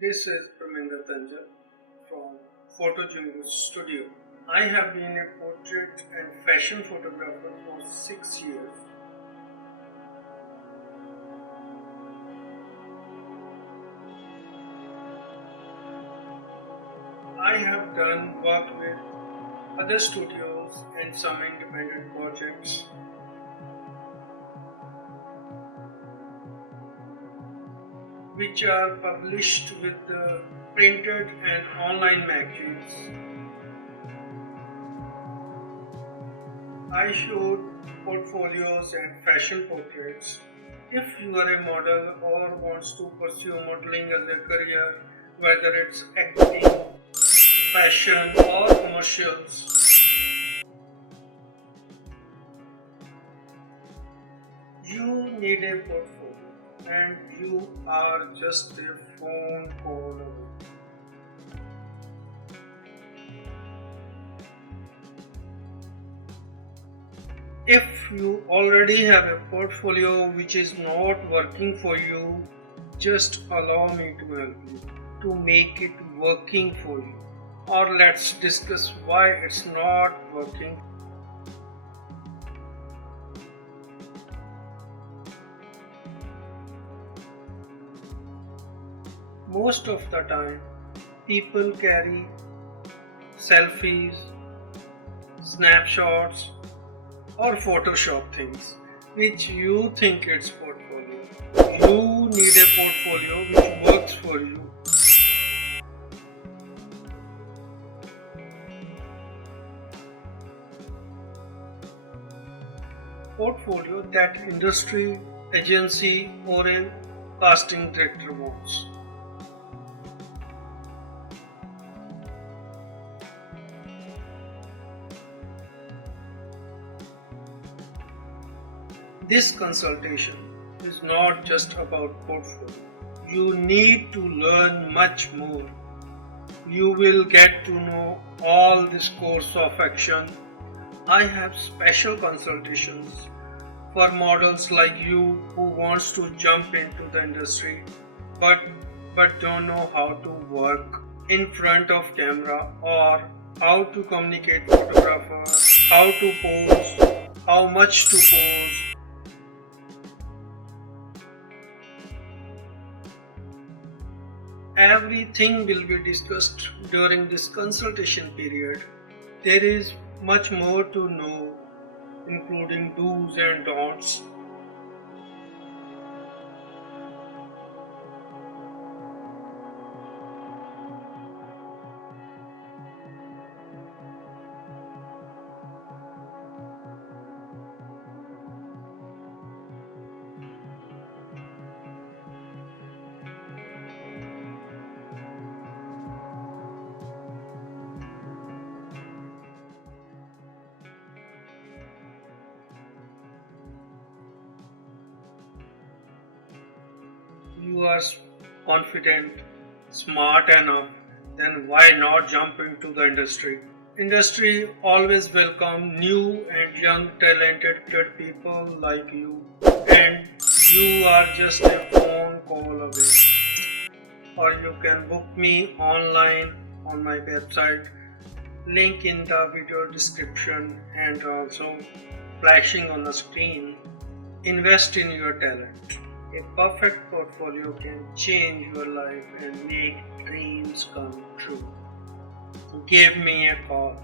This is Brahminder Tanjal from Photogenius Studio. I have been a portrait and fashion photographer for 6 years. I have done work with other studios and some independent projects. Which are published with the printed and online magazines. I showed portfolios and fashion portraits. If you are a model or wants to pursue modeling as a career, whether it's acting, fashion or commercials, you need a portfolio and you are just a phone call away. If you already have a portfolio which is not working for you, just allow me to help you to make it working for you. Or let's discuss why it's not working. Most of the time, people carry selfies, snapshots, or Photoshop things which you think it's portfolio. You need a portfolio which works for you. Portfolio that industry, agency, or a casting director wants. This consultation is not just about portfolio. You need to learn much more. You will get to know all this course of action. I have special consultations for models like you who wants to jump into the industry but don't know how to work in front of camera or how to communicate photographers, how to pose, how much to pose. Everything will be discussed during this consultation period. There is much more to know, including do's and don'ts. You are confident, smart enough, then why not jump into the industry? Industry always welcome new and young talented people like you, and you are just a phone call away. Or you can book me online on my website, link in the video description and also flashing on the screen. Invest in your talent. A perfect portfolio can change your life and make dreams come true. Give me a call.